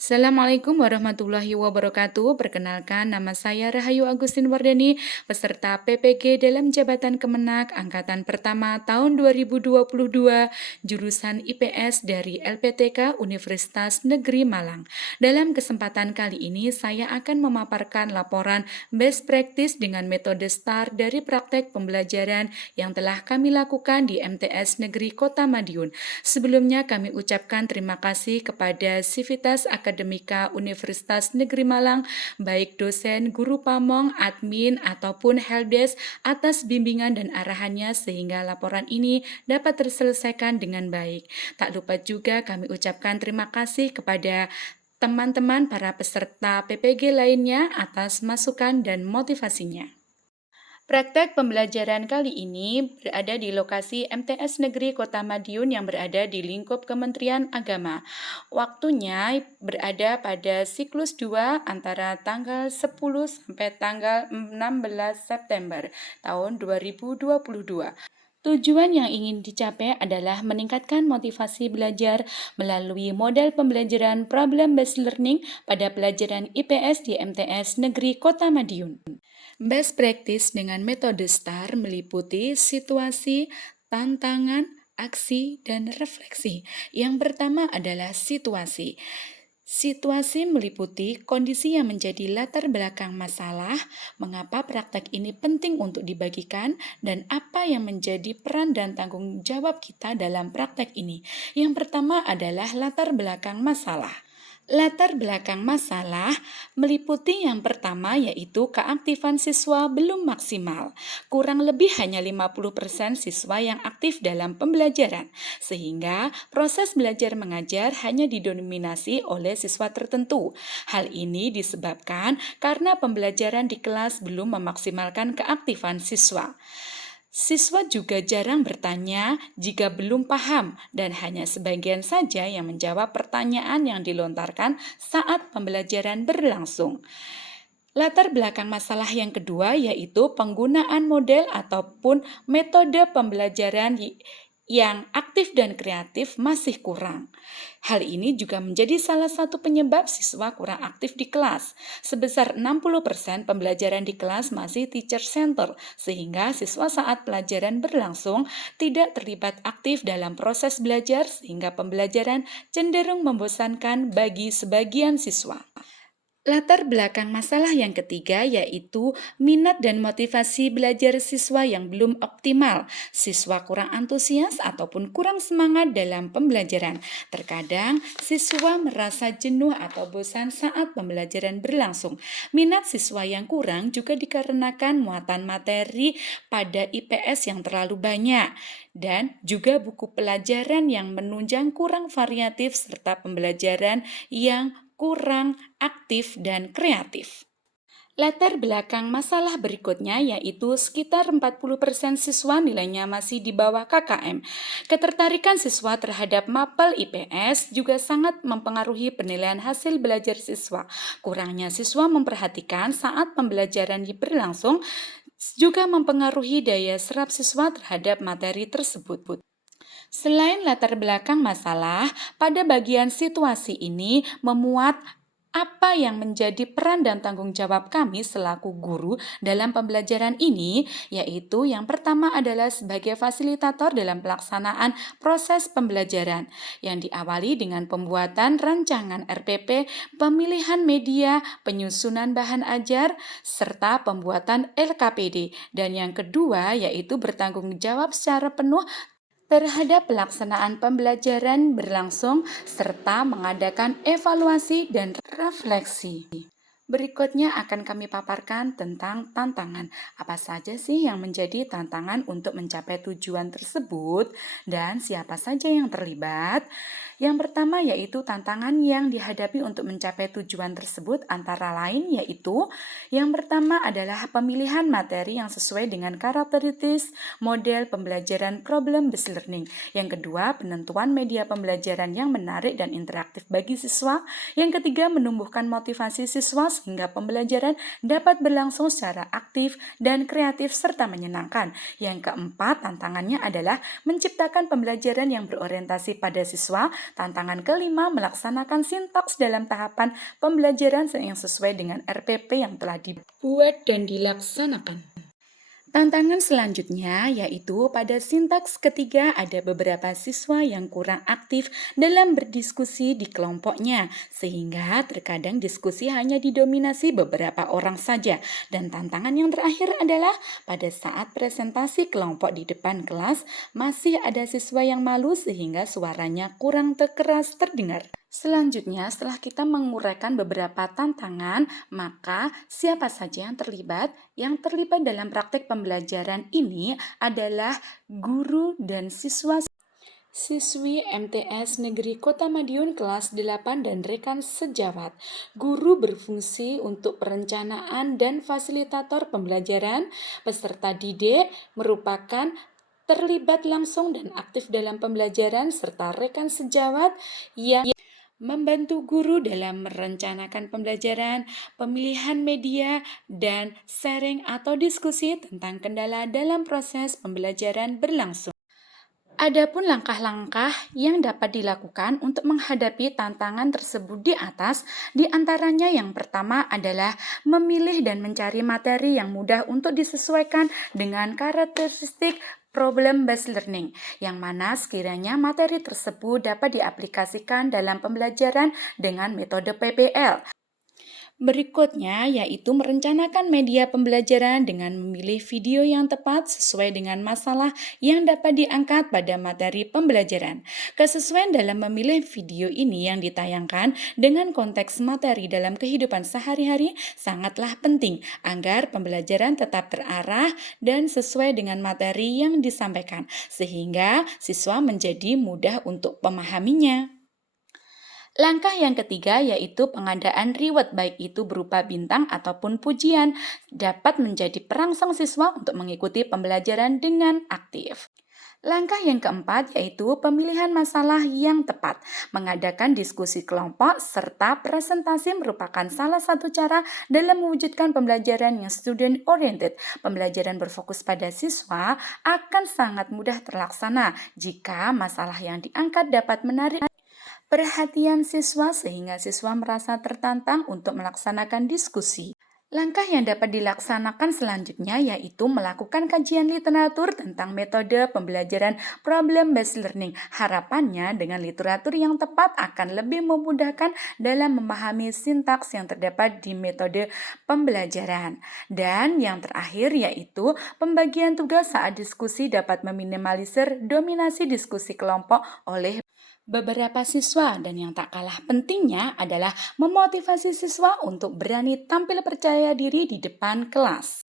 Assalamualaikum warahmatullahi wabarakatuh. Perkenalkan, nama saya Rahayu Agustin Wardani, peserta PPG dalam Jabatan Kemenak Angkatan Pertama tahun 2022, jurusan IPS dari LPTK Universitas Negeri Malang. Dalam kesempatan kali ini, saya akan memaparkan laporan best practice dengan metode STAR dari praktek pembelajaran yang telah kami lakukan di MTS Negeri Kota Madiun. Sebelumnya kami ucapkan terima kasih kepada Sivitas Akademika Universitas Negeri Malang, baik dosen, guru pamong, admin, ataupun helpdesk atas bimbingan dan arahannya sehingga laporan ini dapat terselesaikan dengan baik. Tak lupa juga kami ucapkan terima kasih kepada teman-teman para peserta PPG lainnya atas masukan dan motivasinya. Praktek pembelajaran kali ini berada di lokasi MTS Negeri Kota Madiun yang berada di lingkup Kementerian Agama. Waktunya berada pada siklus 2 antara tanggal 10 sampai tanggal 16 September tahun 2022. Tujuan yang ingin dicapai adalah meningkatkan motivasi belajar melalui model pembelajaran problem-based learning pada pelajaran IPS di MTS Negeri Kota Madiun. Best practice dengan metode STAR meliputi situasi, tantangan, aksi, dan refleksi. Yang pertama adalah situasi. Situasi meliputi kondisi yang menjadi latar belakang masalah, mengapa praktek ini penting untuk dibagikan, dan apa yang menjadi peran dan tanggung jawab kita dalam praktek ini. Yang pertama adalah latar belakang masalah. Latar belakang masalah meliputi yang pertama yaitu keaktifan siswa belum maksimal. Kurang lebih hanya 50% siswa yang aktif dalam pembelajaran, sehingga proses belajar mengajar hanya didominasi oleh siswa tertentu. Hal ini disebabkan karena pembelajaran di kelas belum memaksimalkan keaktifan siswa. Siswa juga jarang bertanya jika belum paham dan hanya sebagian saja yang menjawab pertanyaan yang dilontarkan saat pembelajaran berlangsung. Latar belakang masalah yang kedua yaitu penggunaan model ataupun metode pembelajaran yang aktif dan kreatif masih kurang. Hal ini juga menjadi salah satu penyebab siswa kurang aktif di kelas. Sebesar 60% pembelajaran di kelas masih teacher center, sehingga siswa saat pelajaran berlangsung tidak terlibat aktif dalam proses belajar sehingga pembelajaran cenderung membosankan bagi sebagian siswa. Latar belakang masalah yang ketiga yaitu minat dan motivasi belajar siswa yang belum optimal. Siswa kurang antusias ataupun kurang semangat dalam pembelajaran. Terkadang siswa merasa jenuh atau bosan saat pembelajaran berlangsung. Minat siswa yang kurang juga dikarenakan muatan materi pada IPS yang terlalu banyak dan juga buku pelajaran yang menunjang kurang variatif serta pembelajaran yang kurang aktif dan kreatif. Latar belakang masalah berikutnya yaitu sekitar 40% siswa nilainya masih di bawah KKM. Ketertarikan siswa terhadap mapel IPS juga sangat mempengaruhi penilaian hasil belajar siswa. Kurangnya siswa memperhatikan saat pembelajaran berlangsung juga mempengaruhi daya serap siswa terhadap materi tersebut. Selain latar belakang masalah, pada bagian situasi ini memuat apa yang menjadi peran dan tanggung jawab kami selaku guru dalam pembelajaran ini, yaitu yang pertama adalah sebagai fasilitator dalam pelaksanaan proses pembelajaran yang diawali dengan pembuatan rancangan RPP, pemilihan media, penyusunan bahan ajar, serta pembuatan LKPD. Dan yang kedua yaitu bertanggung jawab secara penuh terhadap pelaksanaan pembelajaran berlangsung serta mengadakan evaluasi dan refleksi. Berikutnya akan kami paparkan tentang tantangan. Apa saja sih yang menjadi tantangan untuk mencapai tujuan tersebut dan siapa saja yang terlibat? Yang pertama yaitu tantangan yang dihadapi untuk mencapai tujuan tersebut antara lain yaitu yang pertama adalah pemilihan materi yang sesuai dengan karakteristik model pembelajaran problem-based learning. Yang kedua, penentuan media pembelajaran yang menarik dan interaktif bagi siswa. Yang ketiga, menumbuhkan motivasi siswa sehingga pembelajaran dapat berlangsung secara aktif dan kreatif serta menyenangkan. Yang keempat, tantangannya adalah menciptakan pembelajaran yang berorientasi pada siswa Tantangan kelima, melaksanakan sintaks dalam tahapan pembelajaran yang sesuai dengan RPP yang telah dibuat dan dilaksanakan. Tantangan selanjutnya yaitu pada sintaks ketiga ada beberapa siswa yang kurang aktif dalam berdiskusi di kelompoknya, sehingga terkadang diskusi hanya didominasi beberapa orang saja. Dan tantangan yang terakhir adalah pada saat presentasi kelompok di depan kelas, masih ada siswa yang malu sehingga suaranya kurang keras terdengar. Selanjutnya, setelah kita menguraikan beberapa tantangan, maka siapa saja yang terlibat? Yang terlibat dalam praktek pembelajaran ini adalah guru dan siswi MTS Negeri Kota Madiun kelas 8 dan rekan sejawat. Guru berfungsi untuk perencanaan dan fasilitator pembelajaran. Peserta didik merupakan terlibat langsung dan aktif dalam pembelajaran serta rekan sejawat yang membantu guru dalam merencanakan pembelajaran, pemilihan media, dan sharing atau diskusi tentang kendala dalam proses pembelajaran berlangsung. Adapun langkah-langkah yang dapat dilakukan untuk menghadapi tantangan tersebut di atas, di antaranya yang pertama adalah memilih dan mencari materi yang mudah untuk disesuaikan dengan karakteristik problem-based learning, yang mana sekiranya materi tersebut dapat diaplikasikan dalam pembelajaran dengan metode PBL. Berikutnya yaitu merencanakan media pembelajaran dengan memilih video yang tepat sesuai dengan masalah yang dapat diangkat pada materi pembelajaran. Kesesuaian dalam memilih video ini yang ditayangkan dengan konteks materi dalam kehidupan sehari-hari sangatlah penting agar pembelajaran tetap terarah dan sesuai dengan materi yang disampaikan, sehingga siswa menjadi mudah untuk memahaminya. Langkah yang ketiga yaitu pengadaan reward, baik itu berupa bintang ataupun pujian, dapat menjadi perangsang siswa untuk mengikuti pembelajaran dengan aktif. Langkah yang keempat yaitu pemilihan masalah yang tepat. Mengadakan diskusi kelompok serta presentasi merupakan salah satu cara dalam mewujudkan pembelajaran yang student oriented. Pembelajaran berfokus pada siswa akan sangat mudah terlaksana jika masalah yang diangkat dapat menarik perhatian siswa sehingga siswa merasa tertantang untuk melaksanakan diskusi. Langkah yang dapat dilaksanakan selanjutnya yaitu melakukan kajian literatur tentang metode pembelajaran problem-based learning. Harapannya dengan literatur yang tepat akan lebih memudahkan dalam memahami sintaks yang terdapat di metode pembelajaran. Dan yang terakhir yaitu pembagian tugas saat diskusi dapat meminimalisir dominasi diskusi kelompok oleh beberapa siswa, dan yang tak kalah pentingnya adalah memotivasi siswa untuk berani tampil percaya diri di depan kelas.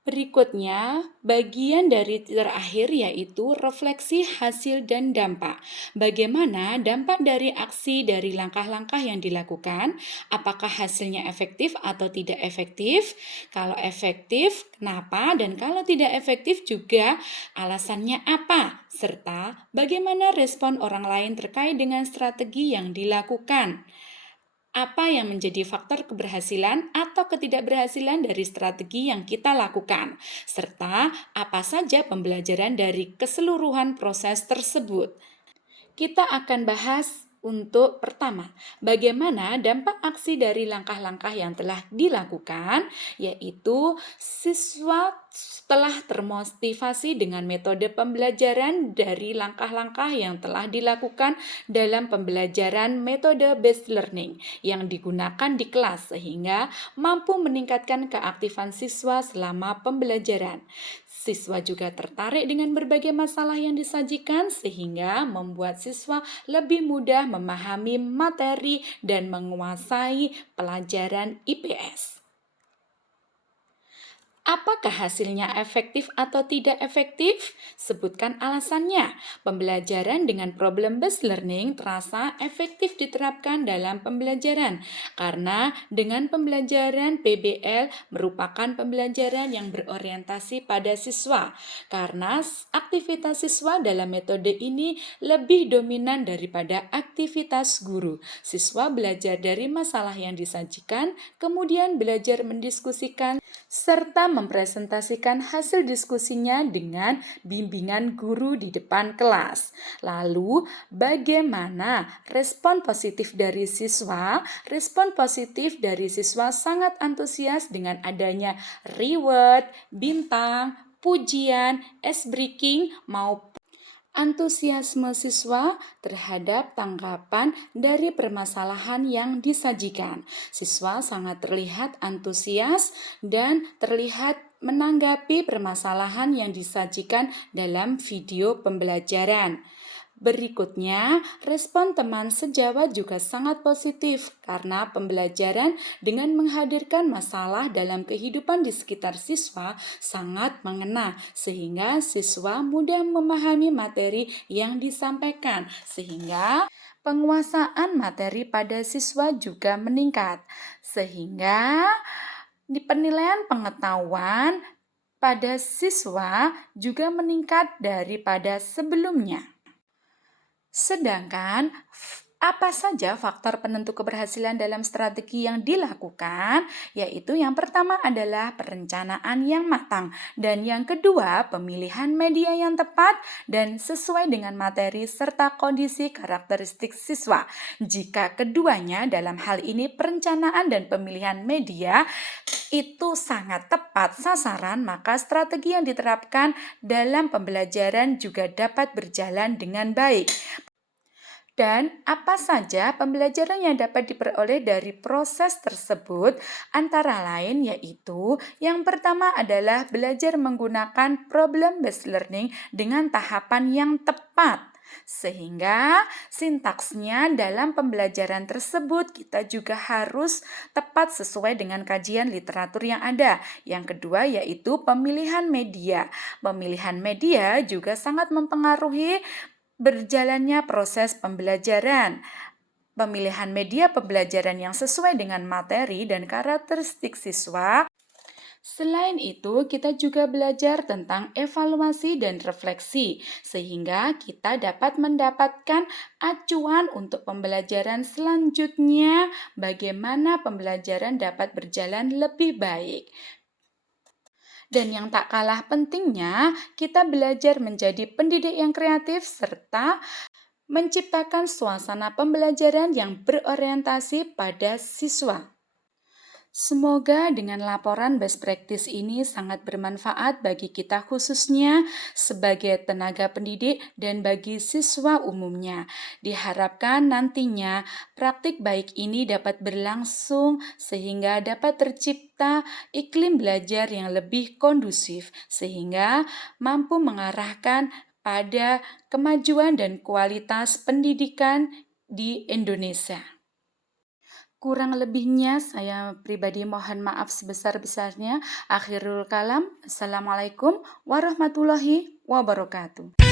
Berikutnya, bagian dari terakhir yaitu refleksi hasil dan dampak. Bagaimana dampak dari aksi dari langkah-langkah yang dilakukan? Apakah hasilnya efektif atau tidak efektif? Kalau efektif, kenapa? Dan kalau tidak efektif juga, alasannya apa? Serta bagaimana respon orang lain terkait dengan strategi yang dilakukan? Apa yang menjadi faktor keberhasilan atau ketidakberhasilan dari strategi yang kita lakukan, serta apa saja pembelajaran dari keseluruhan proses tersebut. Kita akan bahas untuk pertama, bagaimana dampak aksi dari langkah-langkah yang telah dilakukan, yaitu siswa telah termotivasi dengan metode pembelajaran dari langkah-langkah yang telah dilakukan dalam pembelajaran metode based learning yang digunakan di kelas sehingga mampu meningkatkan keaktifan siswa selama pembelajaran. Siswa juga tertarik dengan berbagai masalah yang disajikan sehingga membuat siswa lebih mudah memahami materi dan menguasai pelajaran IPS. Apakah hasilnya efektif atau tidak efektif? Sebutkan alasannya. Pembelajaran dengan problem-based learning terasa efektif diterapkan dalam pembelajaran karena dengan pembelajaran PBL merupakan pembelajaran yang berorientasi pada siswa. Karena aktivitas siswa dalam metode ini lebih dominan daripada aktivitas guru. Siswa belajar dari masalah yang disajikan, kemudian belajar mendiskusikan serta mempresentasikan hasil diskusinya dengan bimbingan guru di depan kelas. Lalu, bagaimana respon positif dari siswa? Respon positif dari siswa sangat antusias dengan adanya reward, bintang, pujian, ice breaking maupun antusiasme siswa terhadap tanggapan dari permasalahan yang disajikan. Siswa sangat terlihat antusias dan terlihat menanggapi permasalahan yang disajikan dalam video pembelajaran. Berikutnya, respon teman sejawat juga sangat positif karena pembelajaran dengan menghadirkan masalah dalam kehidupan di sekitar siswa sangat mengena, sehingga siswa mudah memahami materi yang disampaikan, sehingga penguasaan materi pada siswa juga meningkat, sehingga di penilaian pengetahuan pada siswa juga meningkat daripada sebelumnya. Sedangkan apa saja faktor penentu keberhasilan dalam strategi yang dilakukan? Yaitu yang pertama adalah perencanaan yang matang, dan yang kedua pemilihan media yang tepat dan sesuai dengan materi serta kondisi karakteristik siswa. Jika keduanya dalam hal ini perencanaan dan pemilihan media itu sangat tepat sasaran, maka strategi yang diterapkan dalam pembelajaran juga dapat berjalan dengan baik. Dan apa saja pembelajaran yang dapat diperoleh dari proses tersebut? Antara lain yaitu yang pertama adalah belajar menggunakan problem-based learning dengan tahapan yang tepat. Sehingga sintaksnya dalam pembelajaran tersebut kita juga harus tepat sesuai dengan kajian literatur yang ada. Yang kedua yaitu pemilihan media. Pemilihan media juga sangat mempengaruhi berjalannya proses pembelajaran. Pemilihan media pembelajaran yang sesuai dengan materi dan karakteristik siswa. Selain itu, kita juga belajar tentang evaluasi dan refleksi, sehingga kita dapat mendapatkan acuan untuk pembelajaran selanjutnya, bagaimana pembelajaran dapat berjalan lebih baik. Dan yang tak kalah pentingnya, kita belajar menjadi pendidik yang kreatif serta menciptakan suasana pembelajaran yang berorientasi pada siswa. Semoga dengan laporan best practice ini sangat bermanfaat bagi kita khususnya sebagai tenaga pendidik dan bagi siswa umumnya. Diharapkan nantinya praktik baik ini dapat berlangsung sehingga dapat tercipta iklim belajar yang lebih kondusif sehingga mampu mengarahkan pada kemajuan dan kualitas pendidikan di Indonesia. Kurang lebihnya saya pribadi mohon maaf sebesar-besarnya. Akhirul kalam. Assalamualaikum warahmatullahi wabarakatuh.